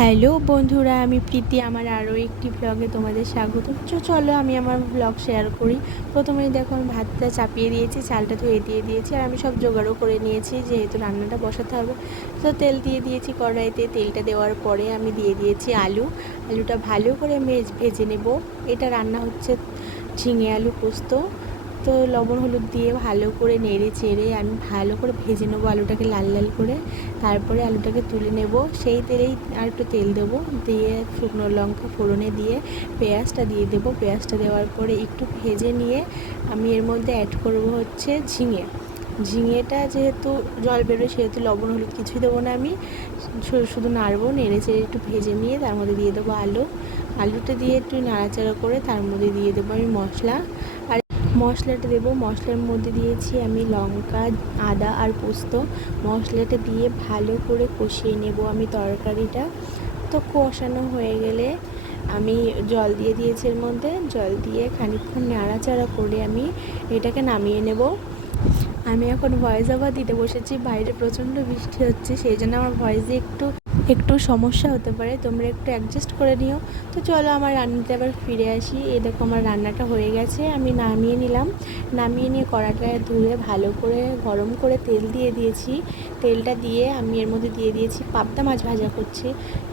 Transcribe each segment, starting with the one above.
Hello বন্ধুরা, আমি প্রীতি। আমার আরও একটি ব্লগে তোমাদের স্বাগত। চলো আমি আমার ব্লগ শেয়ার করি। প্রথমেই দেখো আমি ভাতটা চাপিয়ে দিয়েছি, চালটা ধুয়ে দিয়ে দিয়েছি, আর আমি সব জোগাড়ও করে নিয়েছি যেহেতু রান্নাটা বসাতে হবে। তো তেল দিয়ে দিয়েছি কড়াইতে। তেলটা দেওয়ার পরে আমি দিয়ে দিয়েছি আলুটা ভালো করে ভেজে নেব। এটা রান্না হচ্ছে ঝিঙে আলু পোস্ত। তো লবণ হলুদ দিয়ে ভালো করে নেড়ে চেড়ে আমি ভালো করে ভেজে নেবো আলুটাকে লাল লাল করে। তারপরে আলুটাকে তুলে নেব। সেই তেলেই আর একটু তেল দেবো, দিয়ে শুকনো লঙ্কা ফোড়নে দিয়ে পেঁয়াজটা দিয়ে দেবো। পেঁয়াজটা দেওয়ার পরে একটু ভেজে নিয়ে আমি এর মধ্যে অ্যাড করব হচ্ছে ঝিঙেটা যেহেতু জল বেরোয় সেহেতু লবণ হলুদ কিছুই দেবো না। আমি শুধু নাড়বো, নেড়ে চেড়ে একটু ভেজে নিয়ে তার মধ্যে দিয়ে দেবো আলুটা দিয়ে একটু নাড়াচাড়া করে তার মধ্যে দিয়ে দেবো আমি মশলাটা দেবো। মশলার মধ্যে দিয়েছি আমি লঙ্কা, আদা আর পোস্ত। মশলাটা দিয়ে ভালো করে কষিয়ে নেব আমি তরকারিটা। তো কষানো হয়ে গেলে আমি জল দিয়ে দিয়েছি, এর মধ্যে জল দিয়ে খানিকক্ষণ নাড়াচাড়া করে আমি এটাকে নামিয়ে নেব। আমি এখন ভয়েস ওভার দিতে বসেছি। বাইরে প্রচণ্ড বৃষ্টি হচ্ছে, সেই জন্য আমার ভয়েসে একটু সমস্যা হতে পারে, তোমরা একটু অ্যাডজাস্ট করে নিও। তো চলো আমার রান্নাতে আবার ফিরে আসি। এই দেখো আমার রান্নাটা হয়ে গেছে, আমি নামিয়ে নিলাম। নামিয়ে নিয়ে কড়াটা ধুয়ে ভালো করে গরম করে তেল দিয়ে দিয়েছি। তেলটা দিয়ে আমি এর মধ্যে দিয়ে দিয়েছি পাবদা মাছ ভাজা করছি।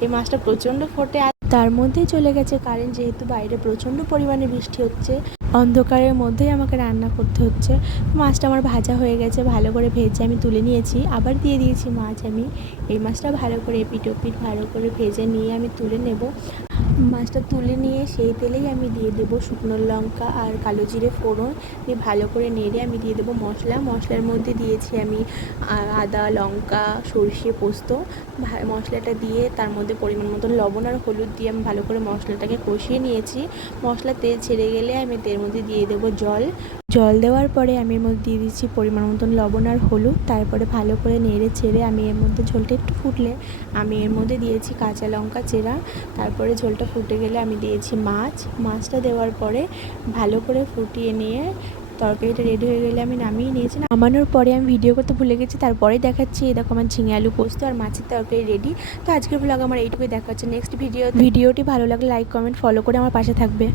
এই মাছটা প্রচণ্ড ফোটে, আর তার মধ্যেই চলে গেছে কারেন্ট, যেহেতু বাইরে প্রচণ্ড পরিমাণে বৃষ্টি হচ্ছে। অন্ধকারের মধ্যেই আমাকে রান্না করতে হচ্ছে। মাছটা আমার ভাজা হয়ে গেছে, ভালো করে ভেজে আমি তুলে নিয়েছি। আবার দিয়ে দিয়েছি মাছ। আমি এই মাছটা ভালো করে এপিট ওপিট ভালো করে ভেজে নিয়ে আমি তুলে নেব। মাছটা তুলে নিয়ে সেই তেলেই আমি দিয়ে দেবো শুকনো লঙ্কা আর কালো জিরে ফোড়ন দিয়ে ভালো করে নেড়ে আমি দিয়ে দেবো মশলার মধ্যে দিয়েছি আমি আদা, লঙ্কা, সরষে, পোস্ত। মশলাটা দিয়ে তার মধ্যে পরিমাণ মতন লবণ আর হলুদ দিয়ে আমি ভালো করে মশলাটাকে কষিয়ে নিয়েছি। মশলা তেল ছেড়ে গেলে আমি এর মধ্যে দিয়ে দেবো জল দেওয়ার পরে আমি এর মধ্যে দিয়ে দিচ্ছি পরিমাণ মতন লবণ আর হলুদ। তারপরে ভালো করে নেড়ে ছেড়ে আমি এর মধ্যে ঝোলটা একটু ফুটলে আমি এর মধ্যে দিয়েছি কাঁচা লঙ্কা চেরা। তারপরে ঝোলটা ফুটে গেলে আমি দিয়েছি মাছটা দেওয়ার পরে ভালো করে ফুটিয়ে নিয়ে তরকারিটা রেডি হয়ে গেলে আমি নামিয়ে নিয়েছি। নামানোর পরে আমি ভিডিও করতে ভুলে গেছি, তারপরেই দেখাচ্ছি এই দেখো আমার ঝিঙে আলু পোস্ত আর মাছের তরকারি রেডি। তো আজকের ব্লগ আমার এইটুকুই, দেখা হচ্ছে নেক্সট ভিডিওটি ভালো লাগলে লাইক কমেন্ট ফলো করে আমার পাশে থাকবে।